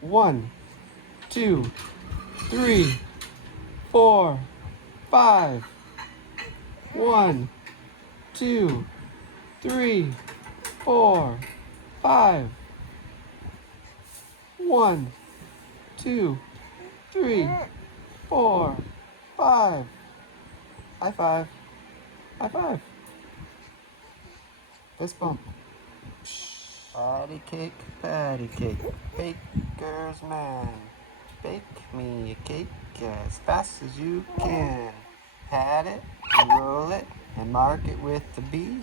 1, 2, 3, 4, 5. 1, 2, 3, 4, 5. 1, 2, 3, 4, 5. High five. High five. Fist bump. Patty cake, baker's man. Bake me a cake as fast as you can. Pat it and roll it and mark it with the B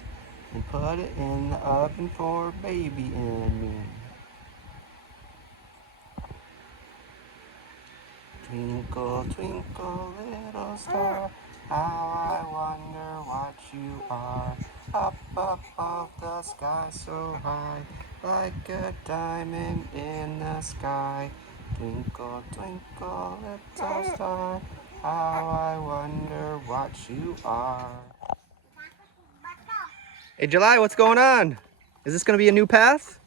and put it in the oven for baby and me. Twinkle, twinkle, little star, how I wonder what you are. Up above the sky so high, like a diamond in the sky. Twinkle, twinkle, little star, how I wonder what you are. Hey July, what's going on? Is this gonna be a new path?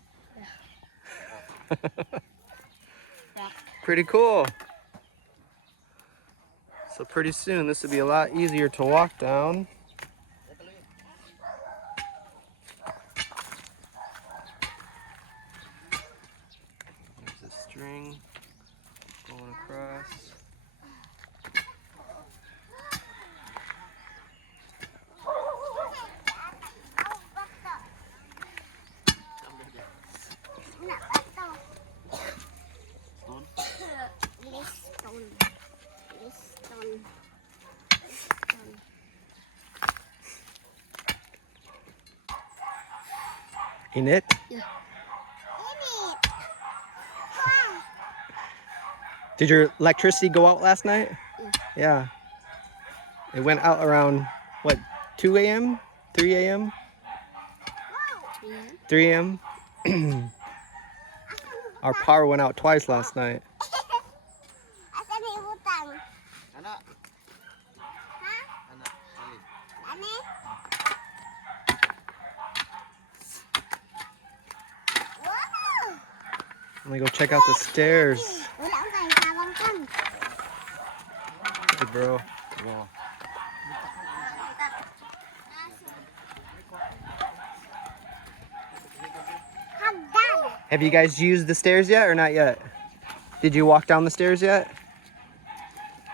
Pretty cool. So pretty soon this will be a lot easier to walk down. There's a string going across. In it? Yeah. Did your electricity go out last night? Yeah. It went out around, what, 2 a.m.? 3 a.m.? 3 a.m.? Our power went out twice last night. Let me go check out the stairs. Hey, bro. Have you guys used the stairs yet or not yet? Did you walk down the stairs yet?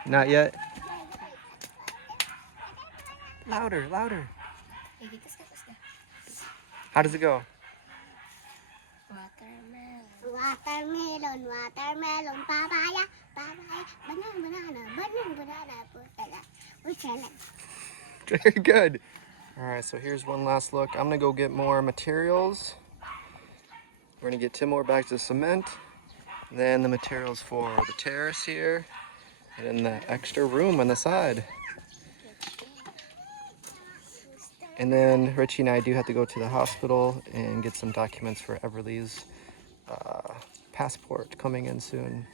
Not yet? Louder, louder. How does it go? Watermelon, watermelon, papaya, papaya, banana, banana. Very good. All right, so here's one last look. I'm gonna go get more materials. We're gonna get 10 more bags of cement, then the materials for the terrace here, and then the extra room on the side. And then Richie and I do have to go to the hospital and get some documents for Everly's passport coming in soon.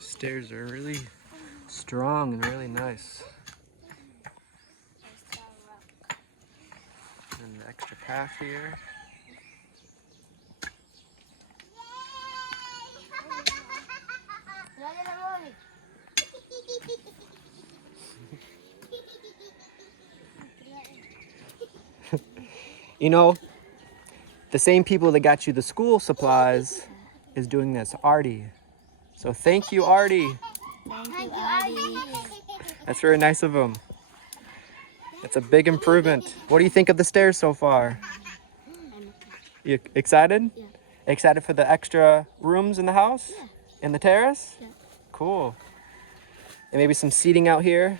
Stairs are really strong and really nice. And the extra path here. You know, the same people that got you the school supplies is doing this, Artie. So thank you, Artie. Thank you, Artie. That's very nice of him. It's a big improvement. What do you think of the stairs so far? You excited? Yeah. Excited for the extra rooms in the house? Yeah. In the terrace? Yeah. Cool. And maybe some seating out here?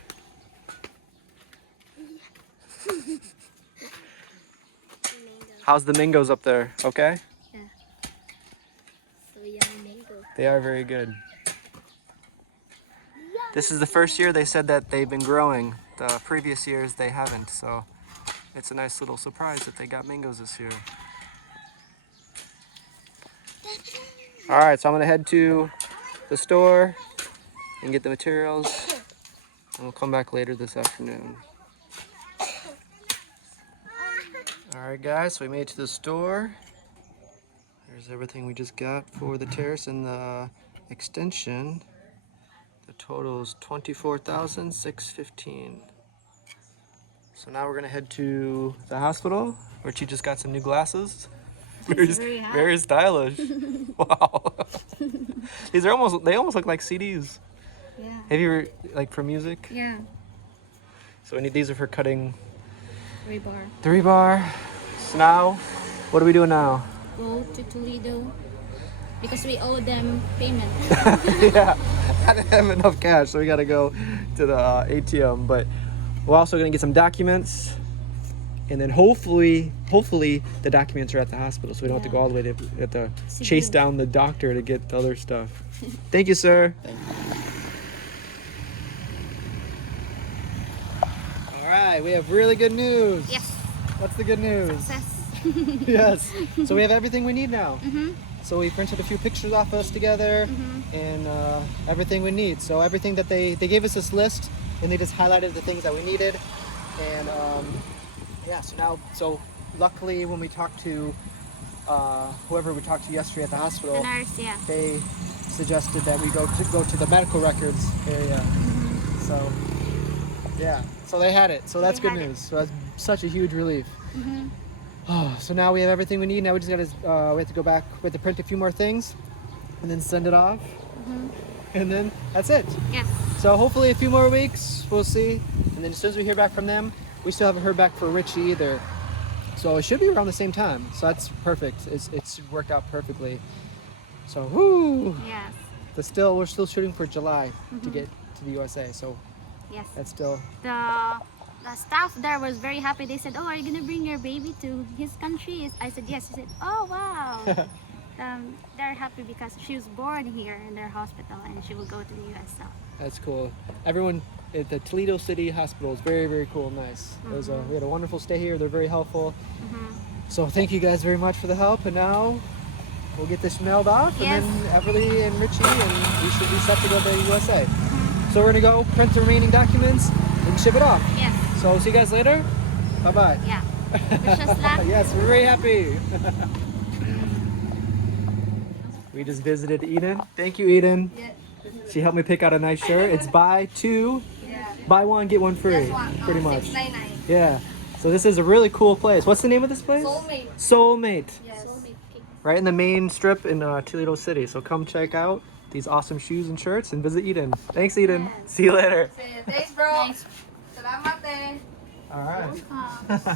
How's the mangoes up there? Okay? Yeah. So yummy mango. They are very good. This is the first year they said that they've been growing. The previous years they haven't, so it's a nice little surprise that they got mangoes this year. All right, so I'm gonna head to the store and get the materials, and we'll come back later this afternoon. Alright guys, so we made it to the store. There's everything we just got for the terrace and the extension. The total is $24,615. So now we're gonna head to the hospital. Richie just got some new glasses. Very stylish. Wow. They almost look like CDs. Yeah. Have you ever, like, for music? Yeah. So these are for cutting 3-bar. 3-bar. So now, what are we doing now? Go to Toledo because we owe them payment. Yeah, I didn't have enough cash, so we gotta go to the ATM. But we're also gonna get some documents, and then hopefully the documents are at the hospital, so we don't have to go all the way to Cebu. chase down the doctor to get the other stuff. Thank you, sir. Thank you. All right, we have really good news. Yes. What's the good news? Success. Yes. So we have everything we need now. So we printed a few pictures off us together, and everything we need. So everything that they gave us this list, and they just highlighted the things that we needed. And yeah, so luckily when we talked to whoever we talked to yesterday at the hospital, The nurse, yeah. they suggested that we go to the medical records area. So yeah, so they had it. So that's good news. So that's such a huge relief. Oh, so now we have everything we need. Now we just gotta we have to go back. We have to print a few more things, and then send it off, and then that's it. Yes. So hopefully a few more weeks, we'll see. And then as soon as we hear back from them, we still haven't heard back for Reche either. So it should be around the same time. So that's perfect. It's worked out perfectly. So whoo! Yes. But we're still shooting for July to get to the USA. So Yes. that's still. The staff there was very happy. They said, "Oh, are you gonna bring your baby to his country?" I said, "Yes." He said, "Oh, wow." They're happy because she was born here in their hospital and she will go to the US. So. That's cool. Everyone at the Toledo City Hospital is very, very cool and nice. We had a wonderful stay here. They're very helpful. So thank you guys very much for the help. And now we'll get this mailed off, Yes. and then Everly and Richie, and we should be set to go to the USA. So we're gonna go print the remaining documents and ship it off. Yes. So see you guys later. Bye bye. Yeah. Wish us luck. Yes, we're very happy. We just visited Eden. Thank you, Eden. Yeah. She helped me pick out a nice shirt. It's buy one, get one free. Pretty much. $6.99. Yeah. So this is a really cool place. What's the name of this place? Soulmate. Soulmate. Yes. Soulmate cake. Right in the main strip in Toledo City. So come check out these awesome shoes and shirts and visit Eden. Thanks, Eden. See you later. Thanks, bro. Nice. Salamat eh. All right.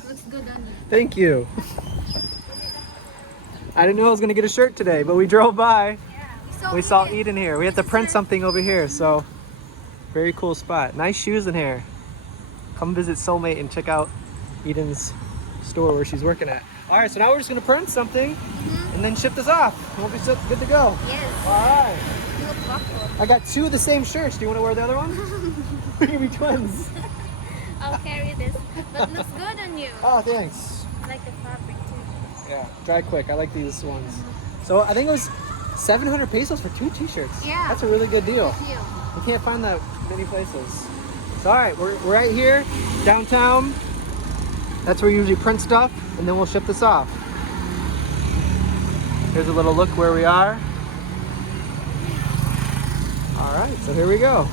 Looks good on you. Thank you. I didn't know I was gonna get a shirt today, but we drove by. We saw Eden here. We had to print something over here, so very cool spot. Nice shoes in here. Come visit Soulmate and check out Eden's store where she's working at. All right, so now we're just gonna print something and then ship this off. We'll be good to go. Yes. All right. You look buckled. I got two of the same shirts. Do you want to wear the other one? We're gonna be twins. I'll carry this. But looks good on you. Oh, thanks. I like the fabric too. Yeah, dry quick. I like these ones. So I think it was 700 pesos for 2 t-shirts. Yeah. That's a really good deal. Thank you. You can't find that many places. So all right, we're right here, downtown. That's where we usually print stuff, and then we'll ship this off. Here's a little look where we are. All right, so here we go.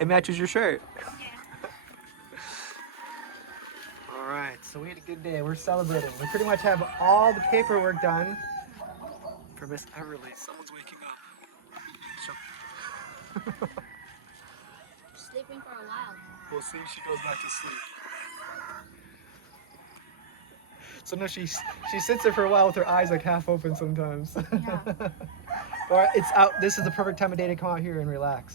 It matches your shirt. All right, so we had a good day. We're celebrating. We pretty much have all the paperwork done for Miss Everly. Someone's waking up. Sleeping for a while. We'll see if she goes back to sleep. So no, she sits there for a while with her eyes like half open sometimes. Yeah. Or it's out. This is the perfect time of day to come out here and relax.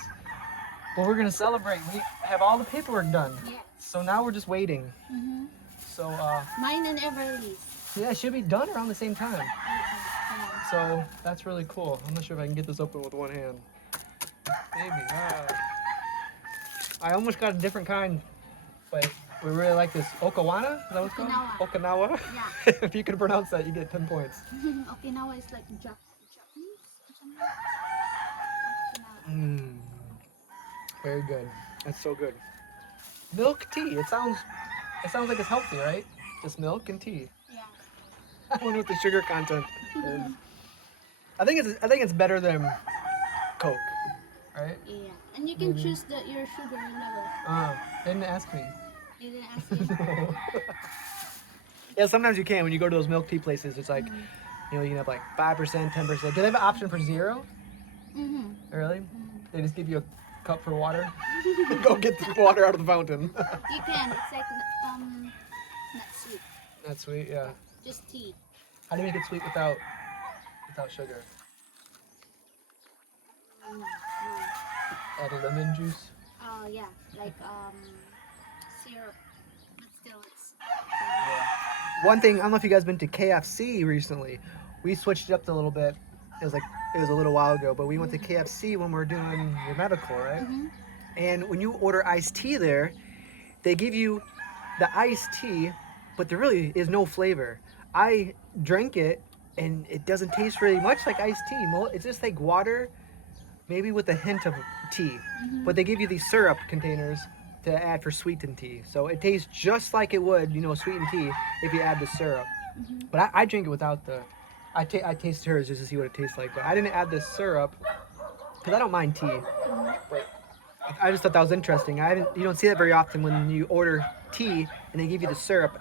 Well, we're gonna celebrate. We have all the paperwork done. Yes. So now we're just waiting. Mm-hmm. So Mine and Everly's. yeah, it should be done around the same time. Yeah. So that's really cool. I'm not sure if I can get this open with one hand. Maybe. I almost got a different kind, but we really like this Okawana. Is that what it's called? Okinawa. Yeah. If you can pronounce that, you get 10 points. Okinawa is like Japanese or something. Okinawa. Very good. That's so good. Milk tea. It sounds like it's healthy, right? Just milk and tea. Yeah. I wonder what the sugar content is. I think it's better than Coke, right? Yeah. And you can choose your sugar level. They didn't ask me. You didn't ask me. Yeah, sometimes you can when you go to those milk tea places. It's like, you can have like 5%, 10%. Do they have an option for 0? Mm-hmm. Really? They just give you a cup for water. Go get the water out of the fountain. You can. It's like not sweet. Not sweet, yeah. Just tea. How do you make it sweet without sugar? No. Add a lemon juice. Oh yeah, like syrup, but still it's. One thing, I don't know if you guys been to KFC recently. We switched it up a little bit. It was a little while ago, but we went to KFC when we were doing your medical, right? Mm-hmm. And when you order iced tea there, they give you the iced tea, but there really is no flavor. I drank it, and it doesn't taste really much like iced tea. It's just like water, maybe with a hint of tea. But they give you these syrup containers to add for sweetened tea. So it tastes just like it would, sweetened tea if you add the syrup. But I drink it without the... I taste hers just to see what it tastes like. But I didn't add the syrup because I don't mind tea. But I just thought that was interesting. You don't see that very often when you order tea and they give you the syrup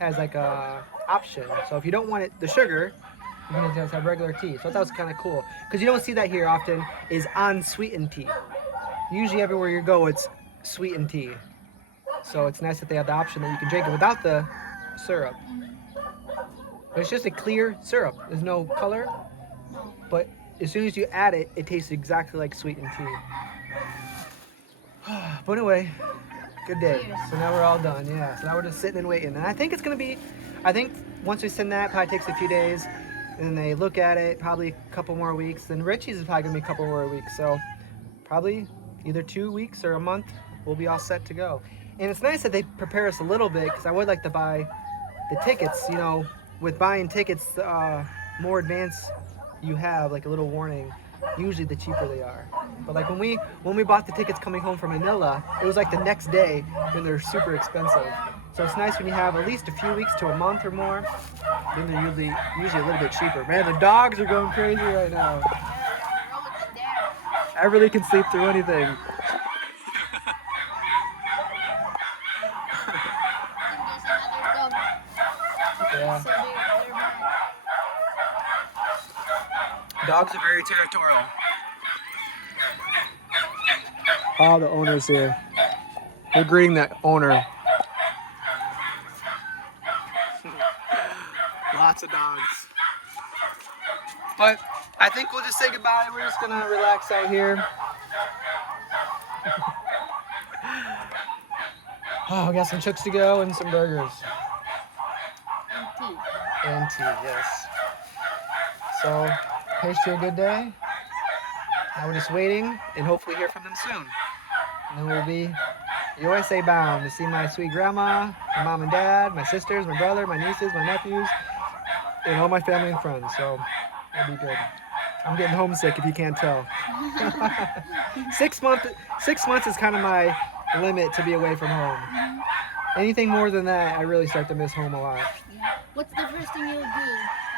as like a option. So if you don't want the sugar, you can just have regular tea. So I thought that was kind of cool because you don't see that here often. Is unsweetened tea. Usually everywhere you go, it's sweetened tea. So it's nice that they have the option that you can drink it without the syrup. But it's just a clear syrup. There's no color. But as soon as you add it, it tastes exactly like sweetened tea. But anyway, good day. Cheers. So now we're all done. Yeah. So now we're just sitting and waiting. And I think it's gonna be. I think once we send that, probably takes a few days. And then they look at it, probably a couple more weeks. Then Reche's is probably gonna be a couple more weeks. So probably either 2 weeks or a month, we'll be all set to go. And it's nice that they prepare us a little bit because I would like to buy the tickets. With buying tickets, more advance you have, like a little warning, usually the cheaper they are. But like when we bought the tickets coming home from Manila, it was like the next day when they're super expensive. So it's nice when you have at least a few weeks to a month or more, then they're usually a little bit cheaper. Man, the dogs are going crazy right now. I really can sleep through anything. Yeah. So they're mad. Dogs are very territorial. All the owners here. We're greeting that owner. Lots of dogs. But I think we'll just say goodbye. We're just gonna relax out here. Oh, we got some chips to go and some burgers. And tea, yes. So, here's to a good day. Now we're just waiting and hopefully hear from them soon. And then we'll be USA bound to see my sweet grandma, my mom and dad, my sisters, my brother, my nieces, my nephews, and all my family and friends. So, it'll be good. I'm getting homesick if you can't tell. 6 months is kind of my limit to be away from home. Anything more than that, I really start to miss home a lot. What's the first thing you'll do when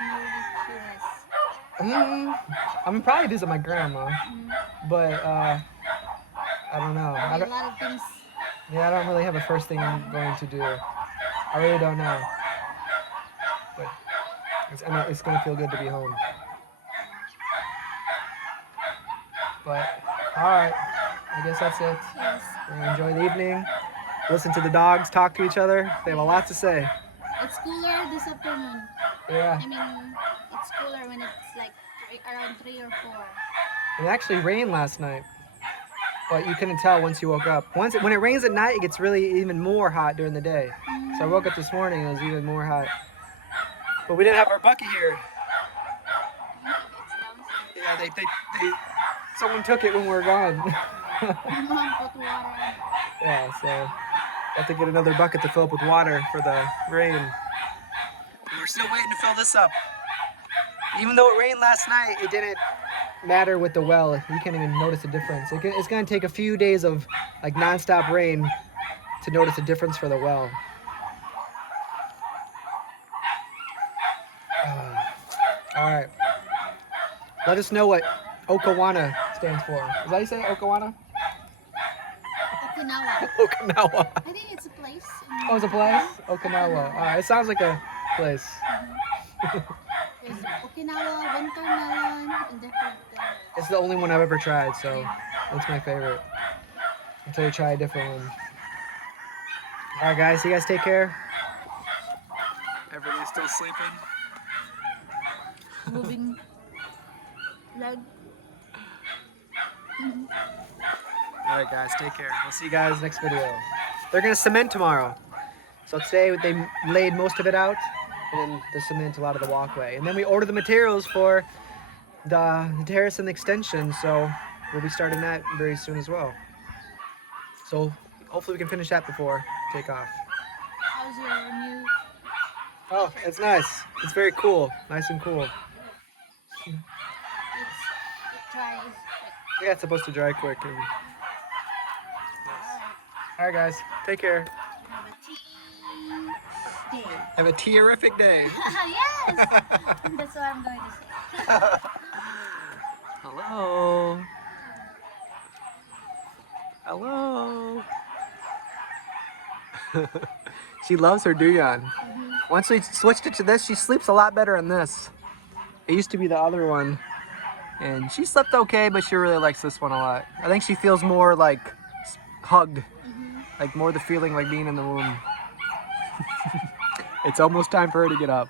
you're with us? I'm gonna probably visit my grandma, but I don't know. There'll be a lot of things. Yeah, I don't really have a first thing I'm going to do. I really don't know. But I know it's going to feel good to be home. But, alright. I guess that's it. Yes. We're going to enjoy the evening. Listen to the dogs talk to each other. They have a lot to say. It's cooler this afternoon. Yeah. I mean, it's cooler when it's like around 3 or 4. It actually rained last night. But you couldn't tell once you woke up. When it rains at night, it gets really even more hot during the day. So I woke up this morning, it was even more hot. But we didn't have our bucket here. Yeah, they someone took it when we were gone. Mom put water. Yeah, so I have to get another bucket to fill up with water for the rain. And we're still waiting to fill this up. Even though it rained last night, it didn't matter with the well. You can't even notice a difference. It's going to take a few days of like non-stop rain to notice a difference for the well. All right. Let us know what Okawana stands for. Is that how you say it? Okawana? Okinawa. Okinawa. I think it's a place. Oh, it's a place? Okinawa. It sounds like a place. There's Okinawa, winter melon, and different. It's the only one I've ever tried, so that's my favorite. Until you try a different one. All right, guys. You guys take care. Everybody's still sleeping. Moving leg. All right, guys. Take care. We'll see you guys next video. They're gonna cement tomorrow. So today they laid most of it out, and then the cement a lot of the walkway. And then we ordered the materials for the terrace and the extension, so we'll be starting that very soon as well. So hopefully we can finish that before takeoff. How's your new? Oh, it's nice. It's very cool. Nice and cool. It dries. Yeah, it's supposed to dry quick. And... All right, guys. Take care. Have a tea day. Have a terrific day. Yes. That's what I'm going to say. Hello. Hello. She loves her Duyan. Once we switched it to this, she sleeps a lot better in this. It used to be the other one, and she slept okay, but she really likes this one a lot. I think she feels more like hugged, like more the feeling like being in the womb. It's almost time for her to get up.